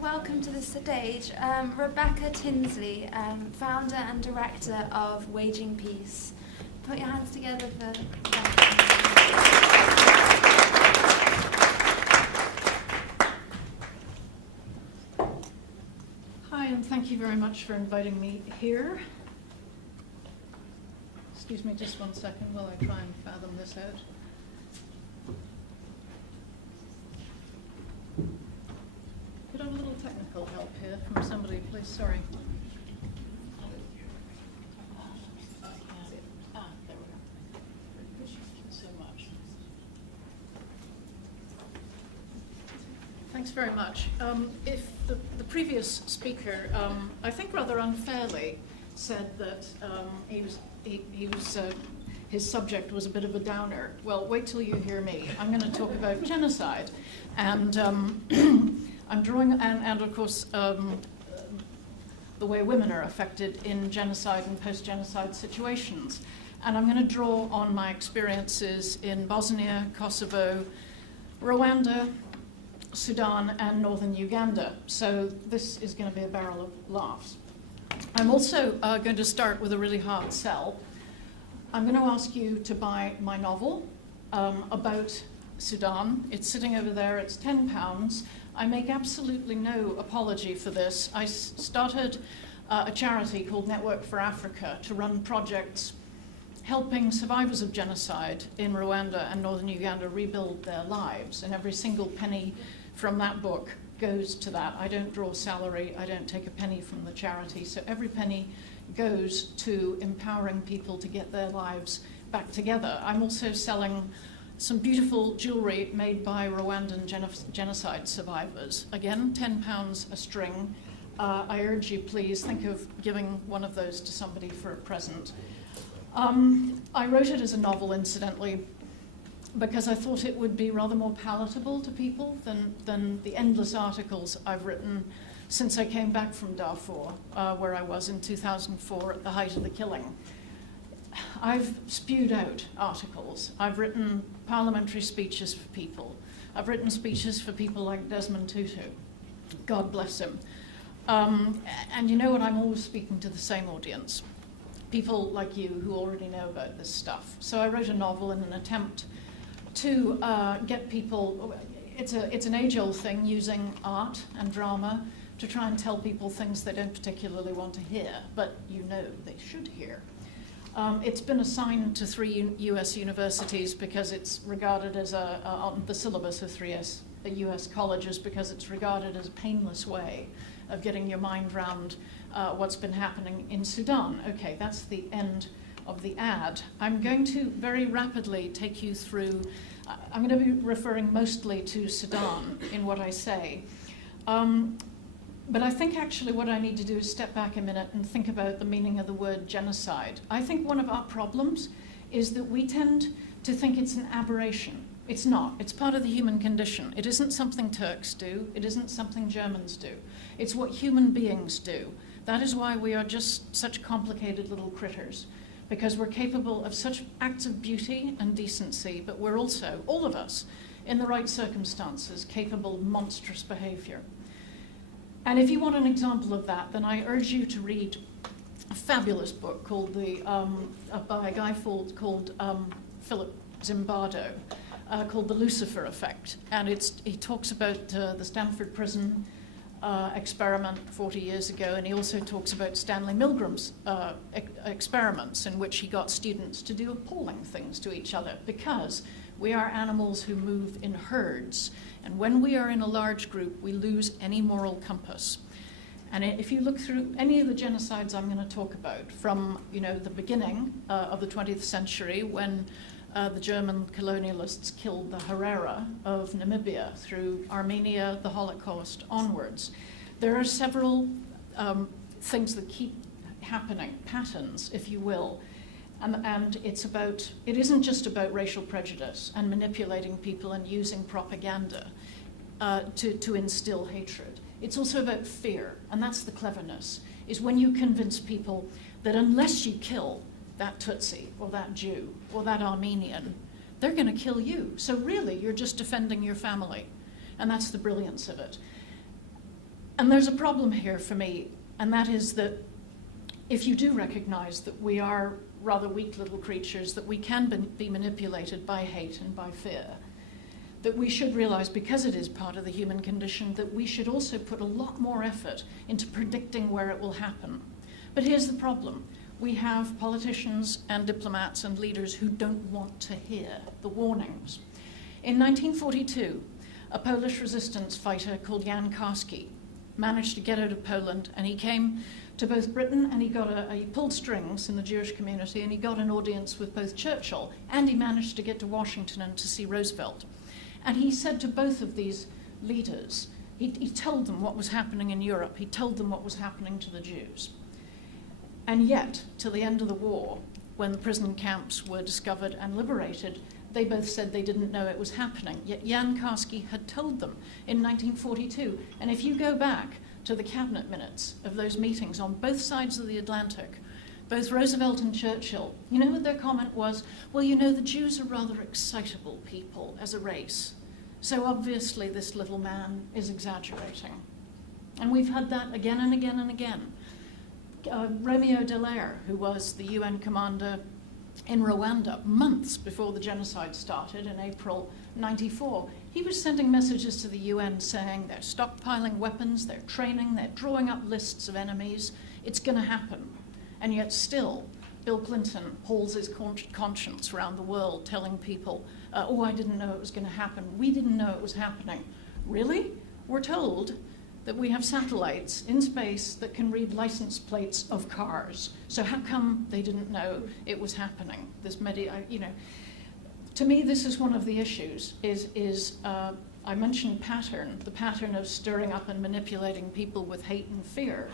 welcome to the stage Rebecca Tinsley, founder and director of Waging Peace. Put your hands together for Hi, and thank you very much for inviting me here. Excuse me just one second while I try and fathom this out. Could I have a little technical help here from somebody, please? Sorry. There we go. Thank you so much. Thanks very much. If the previous speaker, I think rather unfairly, said that his subject was a bit of a downer. Well, wait till you hear me. I'm going to talk about genocide, and I'm drawing, and of course, the way women are affected in genocide and post-genocide situations. And I'm going to draw on my experiences in Bosnia, Kosovo, Rwanda, Sudan, and northern Uganda. So this is going to be a barrel of laughs. I'm also going to start with a really hard sell. I'm going to ask you to buy my novel about Sudan. It's sitting over there. It's £10. I make absolutely no apology for this. I started a charity called Network for Africa to run projects helping survivors of genocide in Rwanda and northern Uganda rebuild their lives. And every single penny from that book goes to that. I don't draw salary. I don't take a penny from the charity. So every penny goes to empowering people to get their lives back together. I'm also selling some beautiful jewelry made by Rwandan genocide survivors. Again, £10 a string. I urge you, please, think of giving one of those to somebody for a present. I wrote it as a novel, incidentally, because I thought it would be rather more palatable to people than the endless articles I've written since I came back from Darfur, where I was in 2004 at the height of the killing. I've spewed out articles. I've written parliamentary speeches for people. I've written speeches for people like Desmond Tutu. God bless him. And you know what? I'm always speaking to the same audience. People like you who already know about this stuff. So I wrote a novel in an attempt to get people, it's an age-old thing, using art and drama to try and tell people things they don't particularly want to hear, but you know they should hear. It's been assigned to 3 US universities because it's regarded as on the syllabus of 3 US colleges, because it's regarded as a painless way of getting your mind around what's been happening in Sudan. Okay, that's the end of the ad. I'm going to very rapidly take you through, I'm going to be referring mostly to Sudan in what I say. But I think actually what I need to do is step back a minute and think about the meaning of the word genocide. I think one of our problems is that we tend to think it's an aberration. It's not. It's part of the human condition. It isn't something Turks do. It isn't something Germans do. It's what human beings do. That is why we are just such complicated little critters, because we're capable of such acts of beauty and decency, but we're also, all of us, in the right circumstances, capable of monstrous behavior. And if you want an example of that, then I urge you to read a fabulous book called by a guy called Philip Zimbardo, called The Lucifer Effect. And he talks about the Stanford prison experiment 40 years ago, and he also talks about Stanley Milgram's experiments in which he got students to do appalling things to each other, because we are animals who move in herds, and when we are in a large group, we lose any moral compass. And if you look through any of the genocides I'm going to talk about, from the beginning of the 20th century, when the German colonialists killed the Herero of Namibia, through Armenia, the Holocaust, onwards, there are several things that keep happening, patterns, if you will. And it isn't just about racial prejudice and manipulating people and using propaganda to instill hatred. It's also about fear, and that's the cleverness, is when you convince people that unless you kill that Tutsi or that Jew or that Armenian, they're going to kill you. So really, you're just defending your family. And that's the brilliance of it. And there's a problem here for me, and that is that if you do recognize that we are rather weak little creatures, that we can be manipulated by hate and by fear, that we should realize, because it is part of the human condition, that we should also put a lot more effort into predicting where it will happen. But here's the problem. We have politicians and diplomats and leaders who don't want to hear the warnings. In 1942, a Polish resistance fighter called Jan Karski managed to get out of Poland, and he came to both Britain, and he pulled strings in the Jewish community, and he got an audience with both Churchill, and he managed to get to Washington and to see Roosevelt. And he said to both of these leaders, he told them what was happening in Europe, he told them what was happening to the Jews. And yet, till the end of the war, when the prison camps were discovered and liberated, they both said they didn't know it was happening. Yet Jan Karski had told them in 1942. And if you go back to the cabinet minutes of those meetings on both sides of the Atlantic, both Roosevelt and Churchill, you know what their comment was? Well, you know, the Jews are rather excitable people as a race. So obviously this little man is exaggerating. And we've had that again and again and again. Romeo Dallaire, who was the UN commander in Rwanda months before the genocide started in April '94, he was sending messages to the UN saying they're stockpiling weapons, they're training, they're drawing up lists of enemies, it's going to happen. And yet still, Bill Clinton hauls his conscience around the world telling people, oh, I didn't know it was going to happen. We didn't know it was happening. Really? We're told that we have satellites in space that can read license plates of cars. So how come they didn't know it was happening? To me, this is one of the issues, I mentioned pattern, the pattern of stirring up and manipulating people with hate and fear,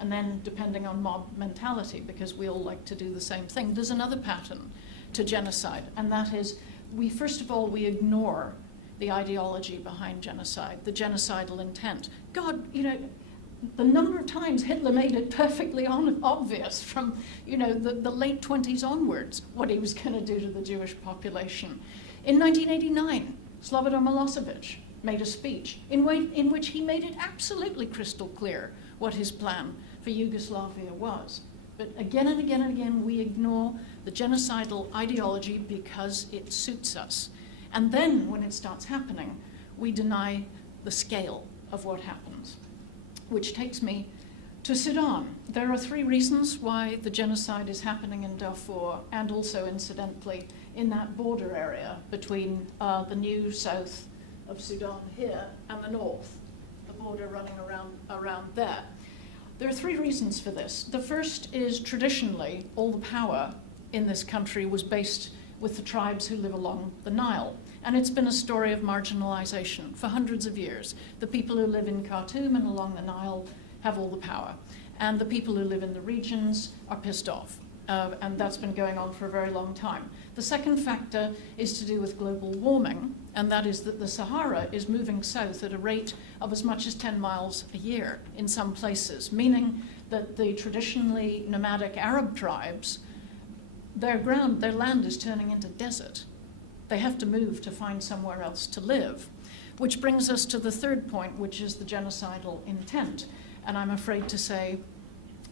and then depending on mob mentality, because we all like to do the same thing. There's another pattern to genocide, and that is, first of all, we ignore the ideology behind genocide, the genocidal intent. God, the number of times Hitler made it perfectly obvious from, the late 20s onwards what he was going to do to the Jewish population. In 1989, Slobodan Milosevic made a speech in which he made it absolutely crystal clear what his plan for Yugoslavia was. But again and again and again, we ignore the genocidal ideology because it suits us. And then, when it starts happening, we deny the scale of what happens. Which takes me to Sudan. There are 3 reasons why the genocide is happening in Darfur, and also, incidentally, in that border area between the new south of Sudan here and the north, the border running around there. There are 3 reasons for this. The first is, traditionally, all the power in this country was based with the tribes who live along the Nile. And it's been a story of marginalization for hundreds of years. The people who live in Khartoum and along the Nile have all the power. And the people who live in the regions are pissed off. And that's been going on for a very long time. The second factor is to do with global warming, and that is that the Sahara is moving south at a rate of as much as 10 miles a year in some places, meaning that the traditionally nomadic Arab tribes, their land is turning into desert. They have to move to find somewhere else to live, which brings us to the third point, which is the genocidal intent. And I'm afraid to say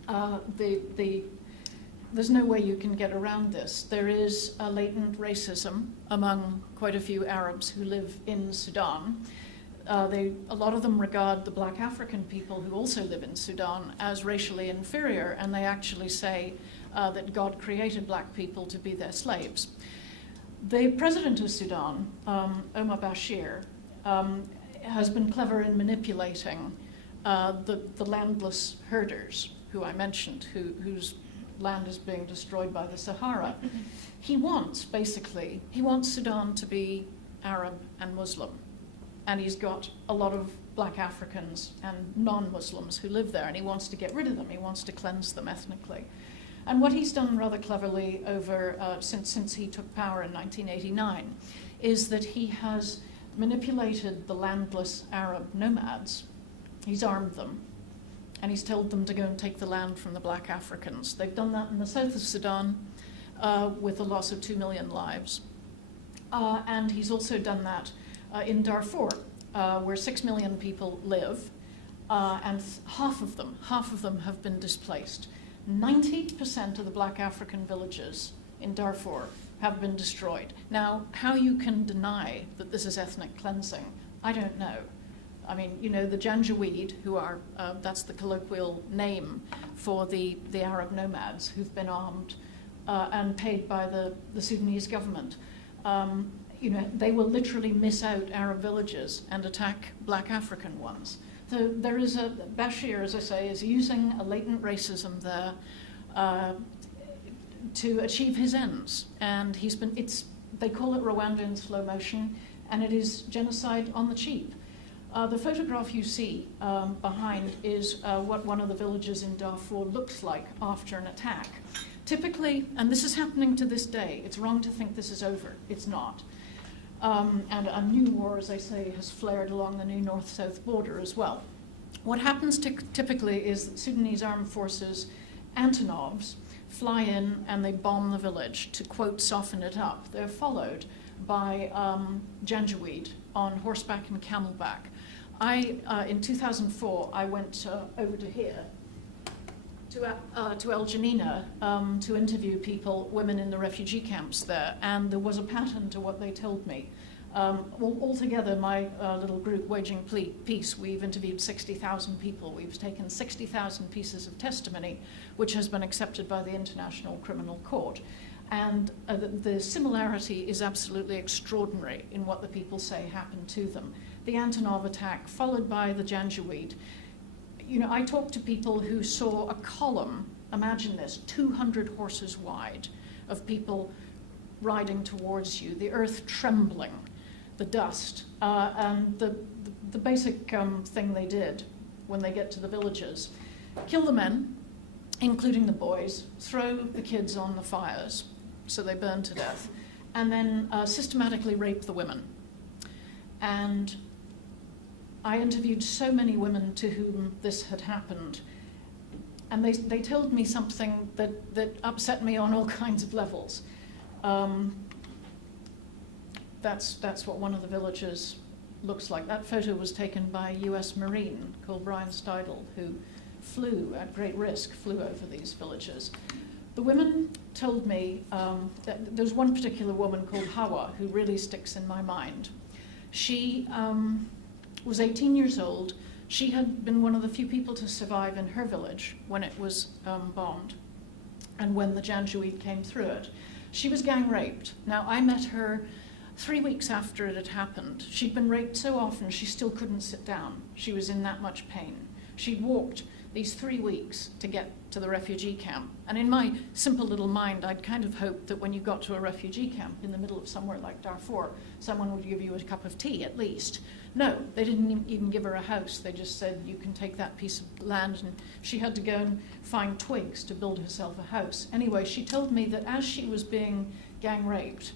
there's no way you can get around this. There is a latent racism among quite a few Arabs who live in Sudan. A lot of them regard the black African people who also live in Sudan as racially inferior, and they actually say that God created black people to be their slaves. The president of Sudan, Omar Bashir, has been clever in manipulating the landless herders, who I mentioned, whose land is being destroyed by the Sahara. He wants Sudan to be Arab and Muslim. And he's got a lot of black Africans and non-Muslims who live there, and he wants to get rid of them. He wants to cleanse them ethnically. And what he's done rather cleverly since he took power in 1989 is that he has manipulated the landless Arab nomads. He's armed them, and he's told them to go and take the land from the black Africans. They've done that in the south of Sudan with the loss of 2 million lives. And he's also done that in Darfur, where 6 million people live. and half of them have been displaced. 90% of the black African villages in Darfur have been destroyed. Now, how you can deny that this is ethnic cleansing, I don't know. I mean, you know, the Janjaweed, who are, that's the colloquial name for the Arab nomads who've been armed and paid by the Sudanese government. You know, they will literally miss out Arab villages and attack black African ones. So there is Bashir, as I say, is using a latent racism there to achieve his ends. And they call it Rwanda in slow motion, and it is genocide on the cheap. The photograph you see behind is what one of the villages in Darfur looks like after an attack. Typically, and this is happening to this day, it's wrong to think this is over, it's not. And a new war, as I say, has flared along the new north-south border as well. What happens typically is that Sudanese armed forces, Antonovs, fly in and they bomb the village to, quote, soften it up. They're followed by Janjaweed on horseback and camelback. In 2004, I went over to here, to El Janina, to interview women in the refugee camps there, and there was a pattern to what they told me. Altogether, my little group, Waging Peace, we've interviewed 60,000 people. We've taken 60,000 pieces of testimony, which has been accepted by the International Criminal Court. And the similarity is absolutely extraordinary in what the people say happened to them. The Antonov attack, followed by the Janjaweed. You know, I talked to people who saw a column, imagine this, 200 horses wide, of people riding towards you, the earth trembling, the dust, and the basic thing they did when they get to the villages: kill the men, including the boys, throw the kids on the fires so they burn to death, and then systematically rape the women. And I interviewed so many women to whom this had happened, and they told me something that upset me on all kinds of levels. That's what one of the villages looks like. That photo was taken by a US Marine called Brian Steidel, who flew at great risk, flew over these villages. The women told me that there's one particular woman called Hawa who really sticks in my mind. She was 18 years old. She had been one of the few people to survive in her village when it was bombed and when the Janjaweed came through it. She was gang raped. Now, I met her 3 weeks after it had happened. She'd been raped so often she still couldn't sit down. She was in that much pain. She'd walked these 3 weeks to get to the refugee camp. And in my simple little mind, I'd kind of hoped that when you got to a refugee camp in the middle of somewhere like Darfur, someone would give you a cup of tea at least. No, they didn't even give her a house. They just said, you can take that piece of land, and she had to go and find twigs to build herself a house. Anyway, she told me that as she was being gang raped,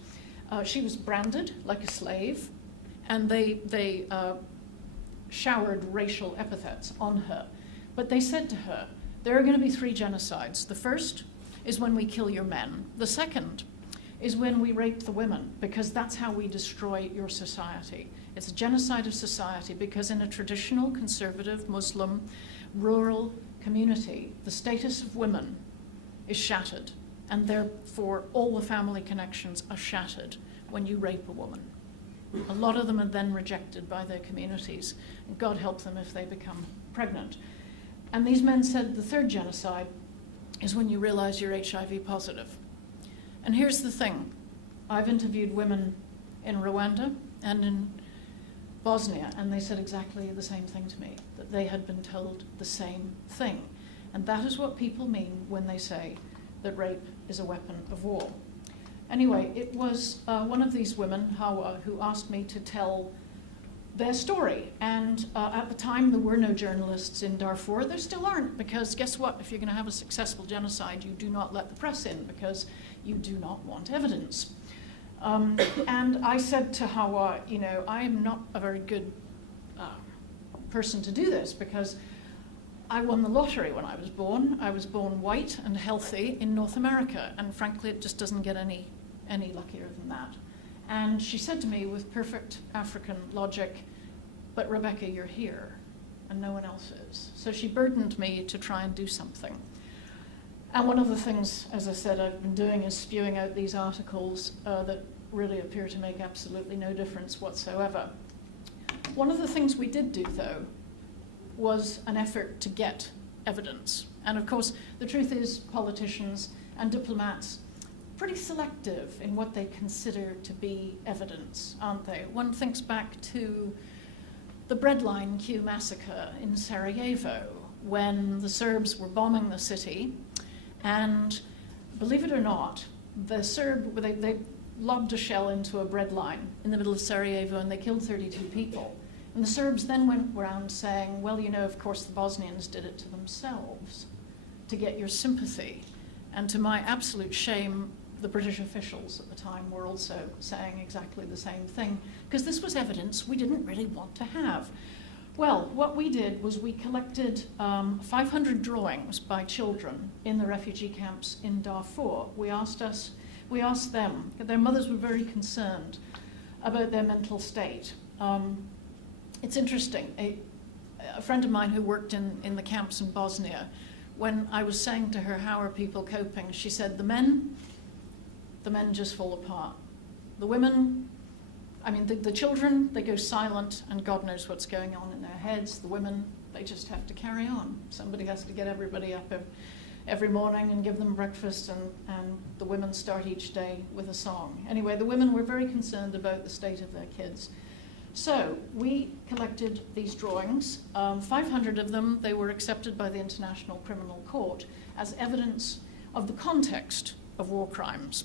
she was branded like a slave, and they showered racial epithets on her. But they said to her, there are going to be 3 genocides. The first is when we kill your men. The second is when we rape the women, because that's how we destroy your society. It's a genocide of society, because in a traditional, conservative, Muslim, rural community, the status of women is shattered, and therefore all the family connections are shattered when you rape a woman. A lot of them are then rejected by their communities, and God help them if they become pregnant. And these men said the third genocide is when you realize you're HIV positive. And here's the thing. I've interviewed women in Rwanda and in Bosnia, and they said exactly the same thing to me, that they had been told the same thing. And that is what people mean when they say that rape is a weapon of war. Anyway, it was one of these women, Hawa, who asked me to tell their story. And at the time, there were no journalists in Darfur. There still aren't, because guess what? If you're going to have a successful genocide, you do not let the press in, because you do not want evidence. And I said to Hawa, you know, I am not a very good person to do this, because I won the lottery when I was born. I was born white and healthy in North America, and frankly, it just doesn't get any luckier than that. And she said to me with perfect African logic, but Rebecca, you're here. and no one else is. So she burdened me to try and do something. And one of the things, as I said, I've been doing is spewing out these articles that really appear to make absolutely no difference whatsoever. One of the things we did do, though, was an effort to get evidence. And of course, the truth is politicians and diplomats are pretty selective in what they consider to be evidence, aren't they? One thinks back to the breadline queue massacre in Sarajevo, when the Serbs were bombing the city, and believe it or not, the they lobbed a shell into a breadline in the middle of Sarajevo and they killed 32 people. And the Serbs then went around saying, well, you know, of course the Bosnians did it to themselves to get your sympathy. And to my absolute shame, the British officials at the time were also saying exactly the same thing, because this was evidence we didn't really want to have. Well, what we did was we collected 500 drawings by children in the refugee camps in Darfur. We asked them, their mothers were very concerned about their mental state. It's interesting, a friend of mine who worked in the camps in Bosnia, when I was saying to her, how are people coping? She said, the men just fall apart. The women, I mean, the children, they go silent and God knows what's going on in their heads. The women, they just have to carry on. Somebody has to get everybody up every morning and give them breakfast, and the women start each day with a song. Anyway, the women were very concerned about the state of their kids. So we collected these drawings, 500 of them. They were accepted by the International Criminal Court as evidence of the context of war crimes.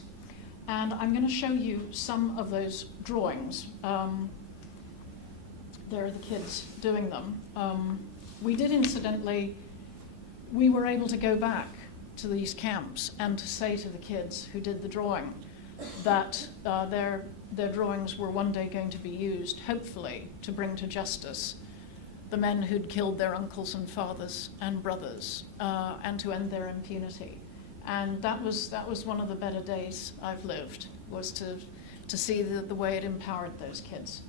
And I'm going to show you some of those drawings. There are the kids doing them. We did, incidentally, we were able to go back to these camps and to say to the kids who did the drawing that their drawings were one day going to be used, hopefully, to bring to justice the men who'd killed their uncles and fathers and brothers, and to end their impunity. And that was one of the better days I've lived, was to see the way it empowered those kids.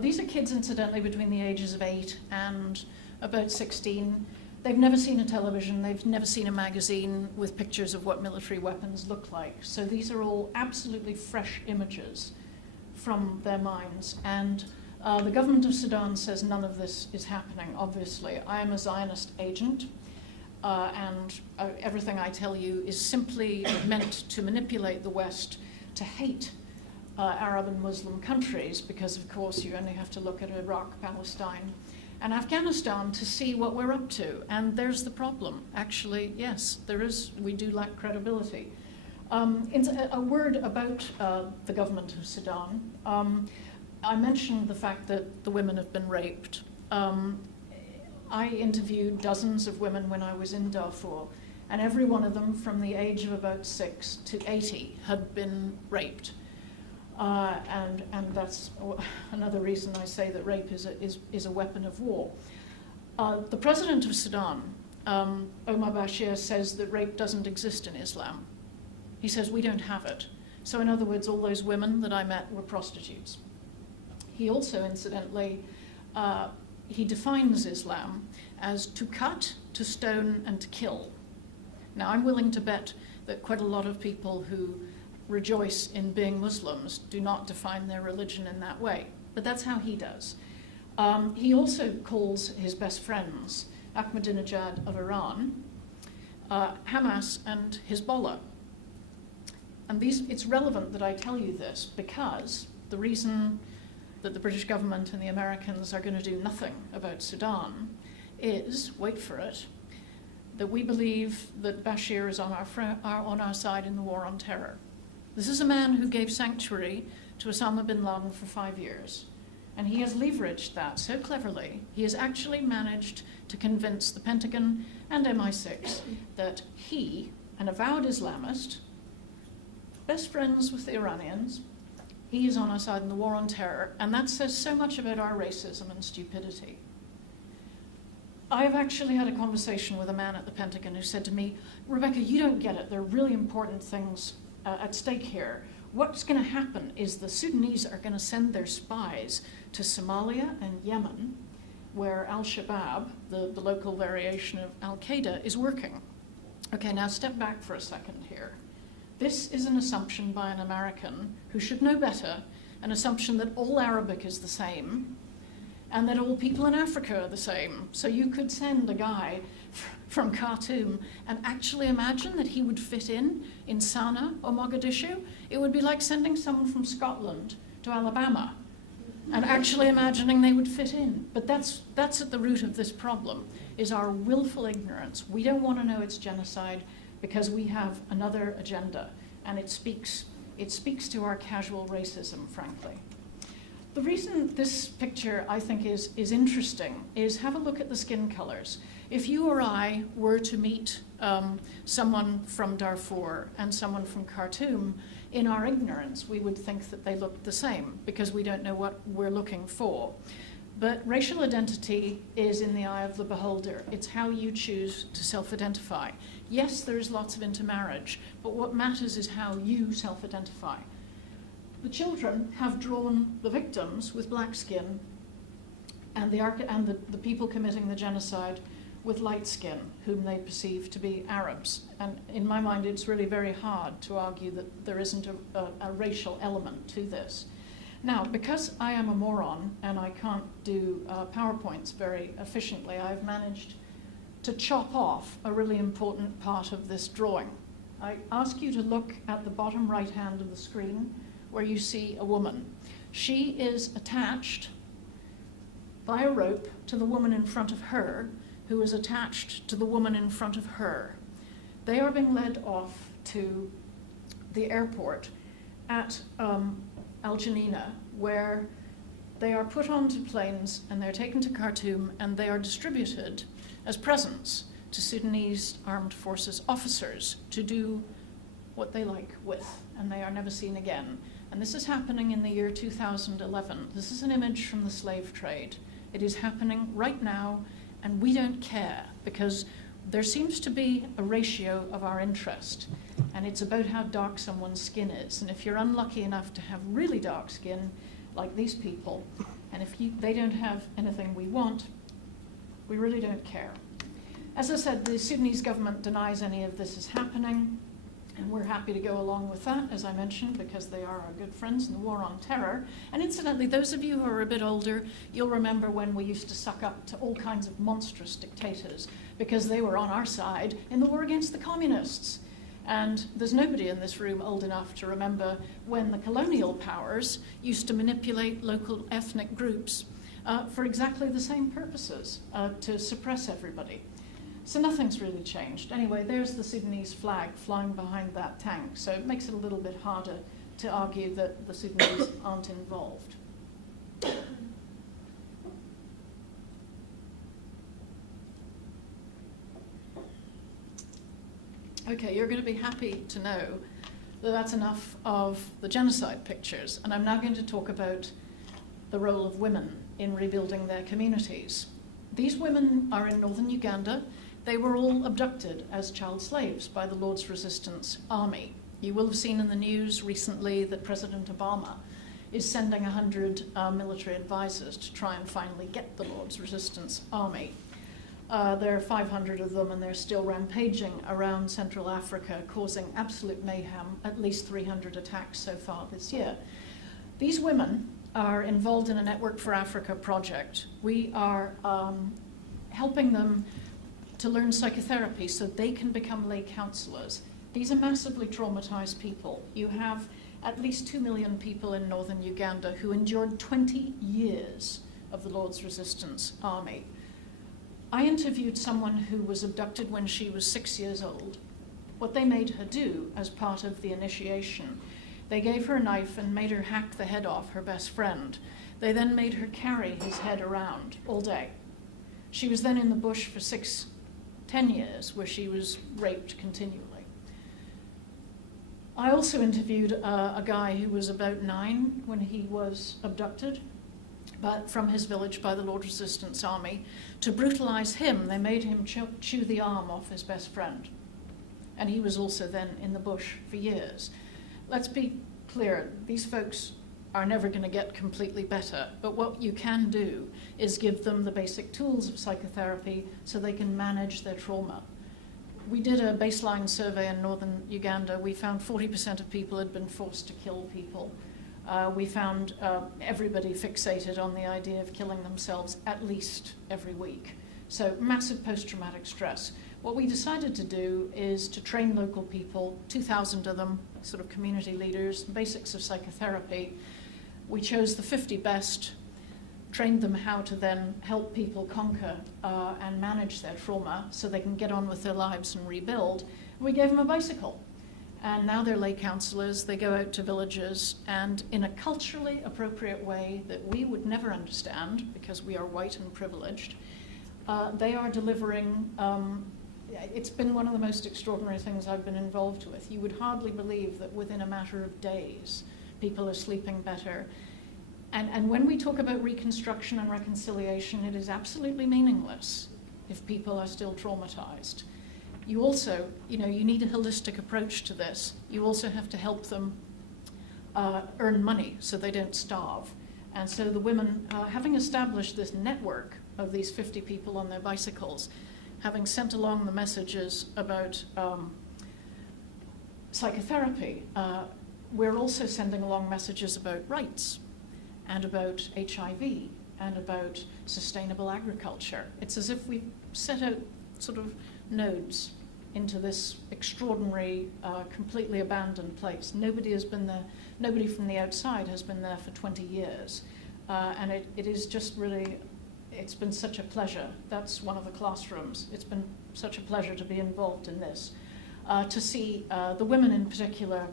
These are kids, incidentally, between the ages of 8 and about 16. They've never seen a television, they've never seen a magazine with pictures of what military weapons look like. So these are all absolutely fresh images from their minds. And the government of Sudan says none of this is happening, obviously. I am a Zionist agent, and everything I tell you is simply meant to manipulate the West to hate Arab and Muslim countries, because, of course, you only have to look at Iraq, Palestine, and Afghanistan to see what we're up to. And there's the problem. Actually, yes, we do lack credibility. A word about the government of Sudan. I mentioned the fact that the women have been raped. I interviewed dozens of women when I was in Darfur, and every one of them from the age of about 6 to 80 had been raped. And that's another reason I say that rape is a weapon of war. The president of Sudan, Omar Bashir, says that rape doesn't exist in Islam. He says we don't have it. So in other words, all those women that I met were prostitutes. He also, incidentally, he defines Islam as to cut, to stone, and to kill. Now, I'm willing to bet that quite a lot of people who rejoice in being Muslims do not define their religion in that way, but that's how he does. He also calls his best friends, Ahmadinejad of Iran, Hamas, and Hezbollah. And it's relevant that I tell you this, because the reason that the British government and the Americans are going to do nothing about Sudan is, wait for it, that we believe that Bashir is on our side in the war on terror. This is a man who gave sanctuary to Osama bin Laden for 5 years, and he has leveraged that so cleverly. He has actually managed to convince the Pentagon and MI6 that he, an avowed Islamist, best friends with the Iranians, he is on our side in the war on terror, and that says so much about our racism and stupidity. I've actually had a conversation with a man at the Pentagon who said to me, Rebecca, you don't get it. There are really important things at stake here. what's going to happen is the Sudanese are going to send their spies to Somalia and Yemen, where Al-Shabaab, the local variation of Al-Qaeda, is working. Okay, now step back for a second here. This is an assumption by an American who should know better, an assumption that all Arabic is the same, and that all people in Africa are the same. So you could send a guy from Khartoum and actually imagine that he would fit in Sana'a or Mogadishu. It would be like sending someone from Scotland to Alabama and actually imagining they would fit in. But that's at the root of this problem, is our willful ignorance. We don't want to know it's genocide because we have another agenda, and it speaks to our casual racism, frankly. The reason this picture, I think, is interesting is have a look at the skin colors. If you or I were to meet someone from Darfur and someone from Khartoum, in our ignorance, we would think that they looked the same because we don't know what we're looking for. But racial identity is in the eye of the beholder. It's how you choose to self-identify. Yes, there is lots of intermarriage, but what matters is how you self-identify. The children have drawn the victims with black skin and the people committing the genocide with light skin, whom they perceive to be Arabs. And in my mind, it's really very hard to argue that there isn't a racial element to this. Now, because I am a moron and I can't do PowerPoints very efficiently, I've managed to chop off a really important part of this drawing. I ask you to look at the bottom right hand of the screen where you see a woman. She is attached by a rope to the woman in front of her, who is attached to the woman in front of her. They are being led off to the airport at Al Janina, where they are put onto planes and they're taken to Khartoum and they are distributed as presents to Sudanese armed forces officers to do what they like with, and they are never seen again. And this is happening in the year 2011. This is an image from the slave trade. It is happening right now, and we don't care because there seems to be a ratio of our interest, and it's about how dark someone's skin is. And if you're unlucky enough to have really dark skin, like these people, and if they don't have anything we want, we really don't care. As I said, the Sudanese government denies any of this is happening, and we're happy to go along with that, as I mentioned, because they are our good friends in the war on terror. And incidentally, those of you who are a bit older, you'll remember when we used to suck up to all kinds of monstrous dictators because they were on our side in the war against the communists. And there's nobody in this room old enough to remember when the colonial powers used to manipulate local ethnic groups for exactly the same purposes, to suppress everybody. So nothing's really changed. Anyway, there's the Sudanese flag flying behind that tank, so it makes it a little bit harder to argue that the Sudanese aren't involved. Okay, you're going to be happy to know that that's enough of the genocide pictures, and I'm now going to talk about the role of women in rebuilding their communities. These women are in northern Uganda. They were all abducted as child slaves by the Lord's Resistance Army. You will have seen in the news recently that President Obama is sending 100 military advisors to try and finally get the Lord's Resistance Army. There are 500 of them, and they're still rampaging around Central Africa, causing absolute mayhem, at least 300 attacks so far this year. These women are involved in a Network for Africa project. We are helping them to learn psychotherapy so they can become lay counselors. These are massively traumatized people. You have at least 2 million people in northern Uganda who endured 20 years of the Lord's Resistance Army. I interviewed someone who was abducted when she was 6 years old. What they made her do as part of the initiation, they gave her a knife and made her hack the head off her best friend. They then made her carry his head around all day. She was then in the bush for 10 years, where she was raped continually. I also interviewed a guy who was about 9 when he was abducted, but from his village by the Lord's Resistance Army. To brutalize him, they made him chew the arm off his best friend. And he was also then in the bush for years. Let's be clear, these folks are never going to get completely better, but what you can do is give them the basic tools of psychotherapy so they can manage their trauma. We did a baseline survey in northern Uganda. We found 40% of people had been forced to kill people. We found everybody fixated on the idea of killing themselves at least every week. So massive post-traumatic stress. What we decided to do is to train local people, 2,000 of them, sort of community leaders, basics of psychotherapy. We chose the 50 best, trained them how to then help people conquer and manage their trauma so they can get on with their lives and rebuild. We gave them a bicycle. And now they're lay counselors. They go out to villages, and in a culturally appropriate way that we would never understand because we are white and privileged, they are delivering. It's been one of the most extraordinary things I've been involved with. You would hardly believe that within a matter of days, people are sleeping better. And when we talk about reconstruction and reconciliation, it is absolutely meaningless if people are still traumatized. You also, you need a holistic approach to this. You also have to help them earn money so they don't starve. And so the women, having established this network of these 50 people on their bicycles, having sent along the messages about psychotherapy, we're also sending along messages about rights and about HIV and about sustainable agriculture. It's as if we set out sort of nodes into this extraordinary, completely abandoned place. Nobody has been there, nobody from the outside has been there for 20 years. And it is just really, it's been such a pleasure. That's one of the classrooms. It's been such a pleasure to be involved in this. To see the women in particular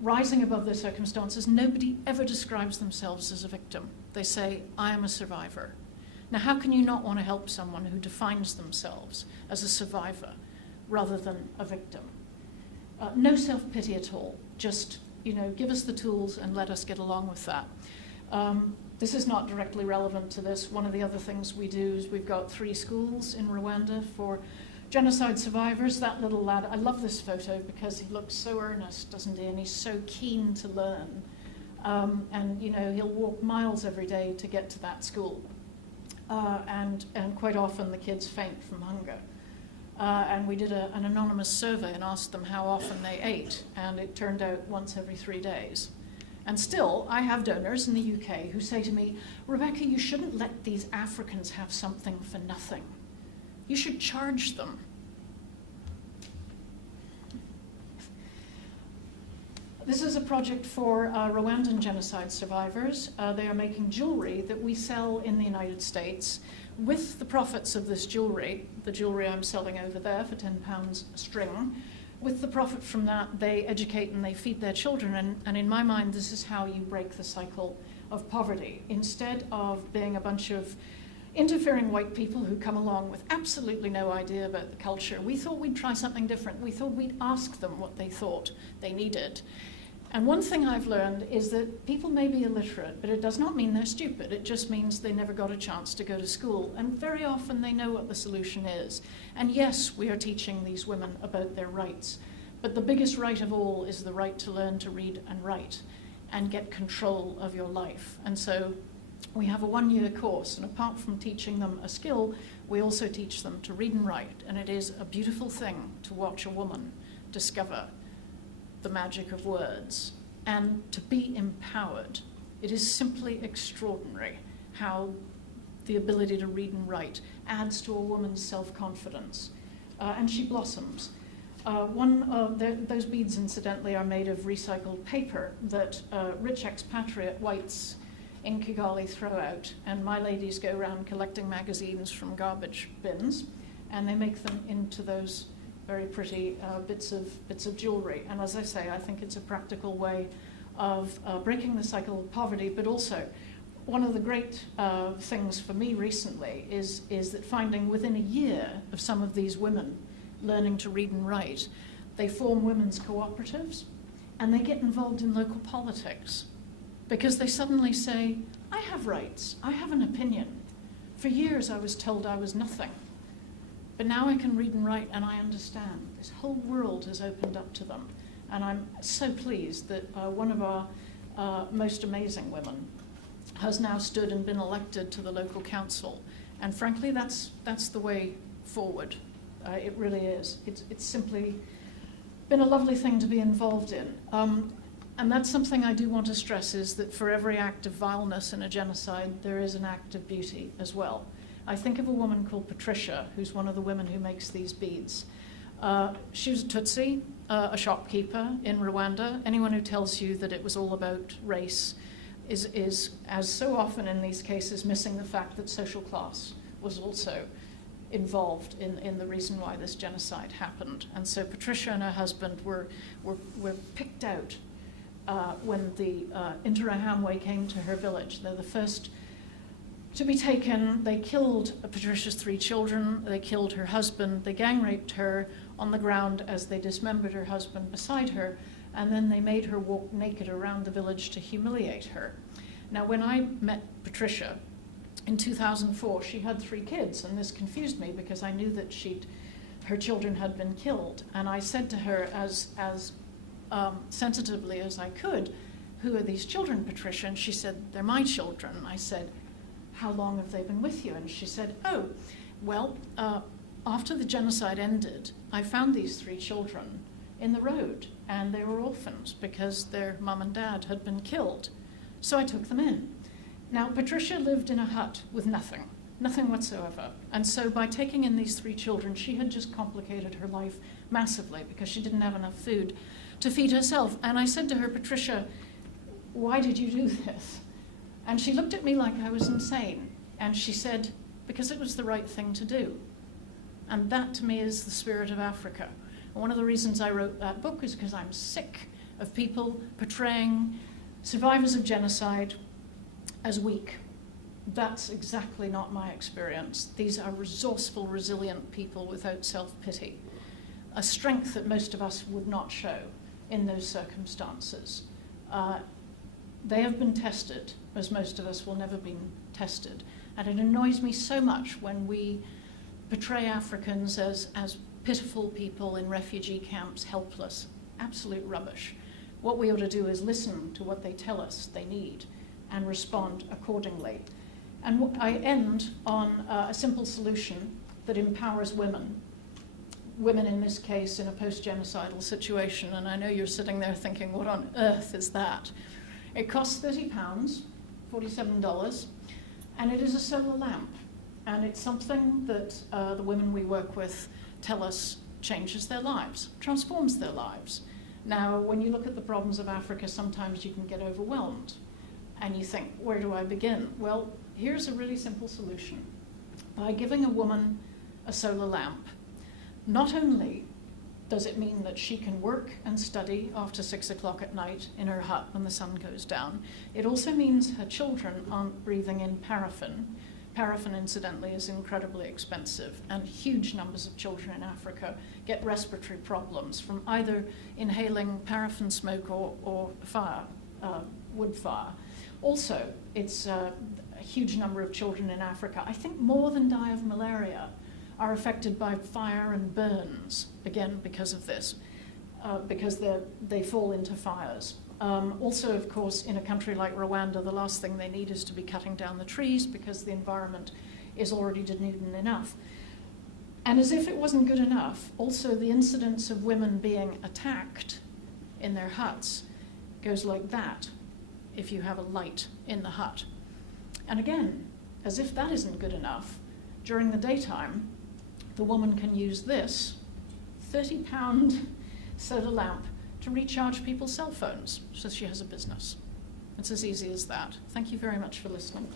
rising above their circumstances. Nobody ever describes themselves as a victim. They say, I am a survivor. Now, how can you not want to help someone who defines themselves as a survivor rather than a victim? No self-pity at all. Just, give us the tools and let us get along with that. This is not directly relevant to this. One of the other things we do is we've got 3 schools in Rwanda for genocide survivors. That little lad, I love this photo because he looks so earnest, doesn't he? And he's so keen to learn. And he'll walk miles every day to get to that school. And quite often the kids faint from hunger. And we did an anonymous survey and asked them how often they ate, and it turned out once every 3 days. And still, I have donors in the UK who say to me, Rebecca, you shouldn't let these Africans have something for nothing. You should charge them. This is a project for Rwandan genocide survivors. They are making jewelry that we sell in the United States. With the profits of this jewelry, the jewelry I'm selling over there for £10 a string, with the profit from that, they educate and they feed their children. And in my mind, this is how you break the cycle of poverty. Instead of being a bunch of interfering white people who come along with absolutely no idea about the culture, we thought we'd try something different. We thought we'd ask them what they thought they needed. And one thing I've learned is that people may be illiterate, but it does not mean they're stupid. It just means they never got a chance to go to school. And very often they know what the solution is. And yes, we are teaching these women about their rights. But the biggest right of all is the right to learn to read and write and get control of your life. And so we have a 1-year course, and apart from teaching them a skill, we also teach them to read and write. And it is a beautiful thing to watch a woman discover the magic of words and to be empowered. It is simply extraordinary how the ability to read and write adds to a woman's self-confidence. And she blossoms. Those beads, incidentally, are made of recycled paper that rich expatriate whites in Kigali throw out. And my ladies go around collecting magazines from garbage bins, and they make them into those very pretty bits of jewelry. And as I say, I think it's a practical way of breaking the cycle of poverty, but also one of the great things for me recently is that finding within a year of some of these women learning to read and write, they form women's cooperatives and they get involved in local politics because they suddenly say, I have rights, I have an opinion. For years I was told I was nothing. But now I can read and write and I understand. This whole world has opened up to them. And I'm so pleased that one of our most amazing women has now stood and been elected to the local council. And frankly, that's the way forward. It really is. It's simply been a lovely thing to be involved in. And that's something I do want to stress, is that for every act of vileness in a genocide, there is an act of beauty as well. I think of a woman called Patricia, who's one of the women who makes these beads. She was a Tutsi, a shopkeeper in Rwanda. Anyone who tells you that it was all about race is, as so often in these cases, missing the fact that social class was also involved in the reason why this genocide happened. And so Patricia and her husband were picked out when the Interahamwe came to her village. They're the first to be taken. They killed Patricia's 3 children, they killed her husband, they gang raped her on the ground as they dismembered her husband beside her, and then they made her walk naked around the village to humiliate her. Now, when I met Patricia in 2004, she had 3 kids, and this confused me because I knew that her children had been killed. And I said to her as sensitively as I could, "Who are these children, Patricia?" And she said, "They're my children." I said, "How long have they been with you?" And she said, "Oh, well, after the genocide ended, I found these 3 children in the road, and they were orphans because their mum and dad had been killed. So I took them in." Now, Patricia lived in a hut with nothing whatsoever. And so by taking in these 3 children, she had just complicated her life massively because she didn't have enough food to feed herself. And I said to her, "Patricia, why did you do this?" And she looked at me like I was insane. And she said, "Because it was the right thing to do." And that, to me, is the spirit of Africa. And one of the reasons I wrote that book is because I'm sick of people portraying survivors of genocide as weak. That's exactly not my experience. These are resourceful, resilient people without self-pity, a strength that most of us would not show in those circumstances. They have been tested, as most of us will never be tested. And it annoys me so much when we portray Africans as pitiful people in refugee camps, helpless. Absolute rubbish. What we ought to do is listen to what they tell us they need and respond accordingly. And I end on a simple solution that empowers women in this case in a post-genocidal situation. And I know you're sitting there thinking, what on earth is that? It costs £30, $47, and it is a solar lamp. And it's something that the women we work with tell us changes their lives, transforms their lives. Now, when you look at the problems of Africa, sometimes you can get overwhelmed. And you think, where do I begin? Well, here's a really simple solution. By giving a woman a solar lamp, not only does it mean that she can work and study after 6 o'clock at night in her hut when the sun goes down, it also means her children aren't breathing in paraffin. Paraffin, incidentally, is incredibly expensive, and huge numbers of children in Africa get respiratory problems from either inhaling paraffin smoke or fire, wood fire. Also, it's a huge number of children in Africa, I think more than die of malaria, are affected by fire and burns, again because of this, because they fall into fires. Also, of course, in a country like Rwanda, the last thing they need is to be cutting down the trees because the environment is already denuded enough. And as if it wasn't good enough, also the incidence of women being attacked in their huts goes like that if you have a light in the hut. And again, as if that isn't good enough, during the daytime, the woman can use this £30 solar lamp to recharge people's cell phones, so she has a business. It's as easy as that. Thank you very much for listening.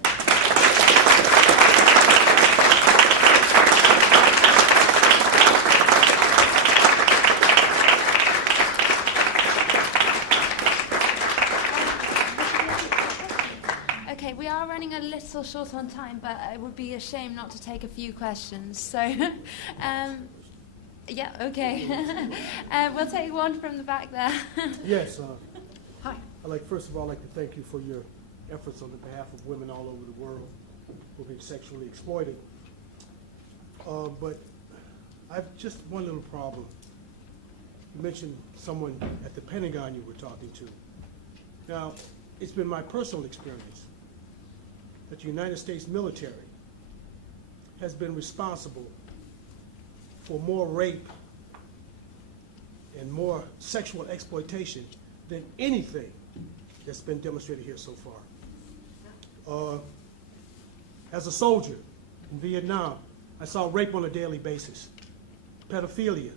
Okay, we are running a little short on time, but it would be a shame not to take a few questions. So, yeah, okay. We'll take one from the back there. Yes. Hi. First of all, I'd like to thank you for your efforts on behalf of women all over the world who have been sexually exploited. But I've just one little problem. You mentioned someone at the Pentagon you were talking to. Now, it's been my personal experience that the United States military has been responsible for more rape and more sexual exploitation than anything that's been demonstrated here so far. As a soldier in Vietnam, I saw rape on a daily basis, pedophilia,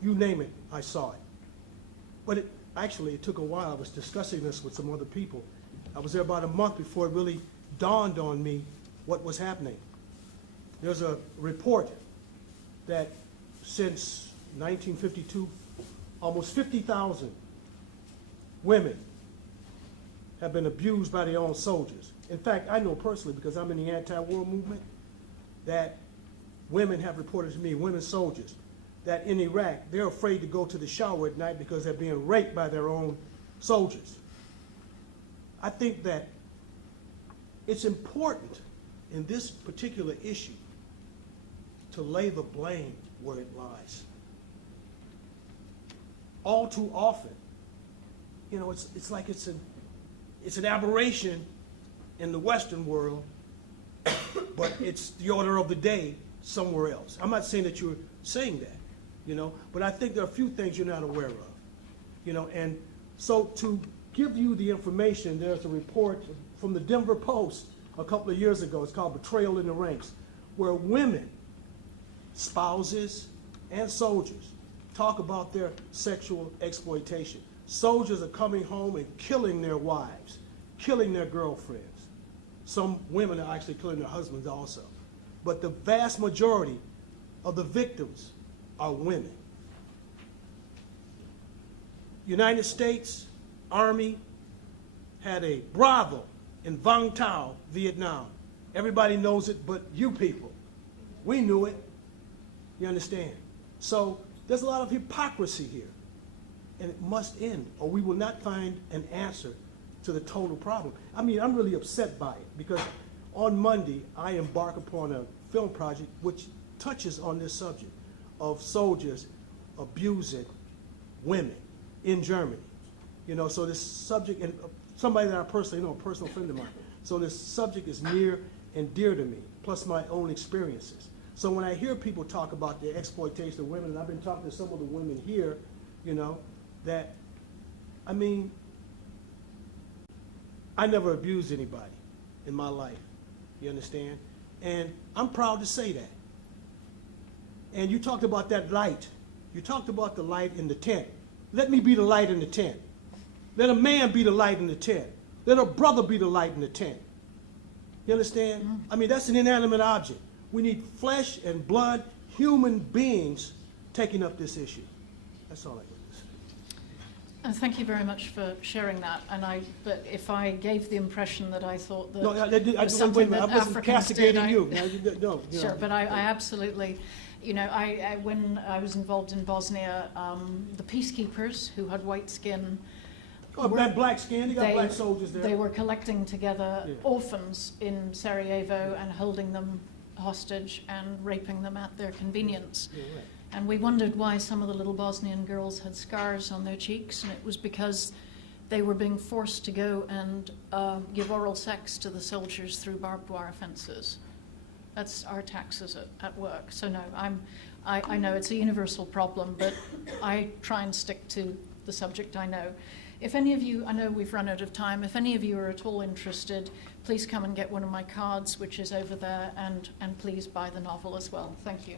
you name it, I saw it. But it took a while. I was discussing this with some other people. I was there about a month before it really dawned on me what was happening. There's a report that since 1952, almost 50,000 women have been abused by their own soldiers. In fact, I know personally, because I'm in the anti-war movement, that women have reported to me, women soldiers, that in Iraq, they're afraid to go to the shower at night because they're being raped by their own soldiers. I think that it's important in this particular issue to lay the blame where it lies. All too often, you know, it's like it's an aberration in the Western world, but it's the order of the day somewhere else. I'm not saying that you're saying that, you know, but I think there are a few things you're not aware of, you know, and so to give you the information, there's a report from the Denver Post a couple of years ago. It's called Betrayal in the Ranks, where women, spouses, and soldiers talk about their sexual exploitation. Soldiers are coming home and killing their wives, killing their girlfriends. Some women are actually killing their husbands also. But the vast majority of the victims are women. United States Army had a brothel in Vung Tau, Vietnam. Everybody knows it but you people. We knew it. You understand? So there's a lot of hypocrisy here. And it must end, or we will not find an answer to the total problem. I mean, I'm really upset by it because on Monday, I embark upon a film project which touches on this subject of soldiers abusing women in Germany. You know, so this subject, and somebody that I personally know, a personal friend of mine, so this subject is near and dear to me, plus my own experiences. So when I hear people talk about the exploitation of women, and I've been talking to some of the women here, you know, that, I mean, I never abused anybody in my life, you understand? And I'm proud to say that. And you talked about that light. You talked about the light in the tent. Let me be the light in the tent. Let a man be the light in the tent. Let a brother be the light in the tent. You understand? I mean, that's an inanimate object. We need flesh and blood, human beings taking up this issue. That's all I got to say. And thank you very much for sharing that. But if I gave the impression that I thought that No, it was something that I wasn't Africans castigating did, you. No, sure, but I absolutely, you know, when I was involved in Bosnia, the peacekeepers who had white skin, black skin, you got black soldiers there. They were collecting together orphans in Sarajevo and holding them hostage and raping them at their convenience. Yeah, right. And we wondered why some of the little Bosnian girls had scars on their cheeks, and it was because they were being forced to go and give oral sex to the soldiers through barbed wire fences. That's our taxes at work. So no, I know it's a universal problem, but I try and stick to the subject I know. If any of you, I know we've run out of time, if any of you are at all interested, please come and get one of my cards, which is over there, and please buy the novel as well. Thank you.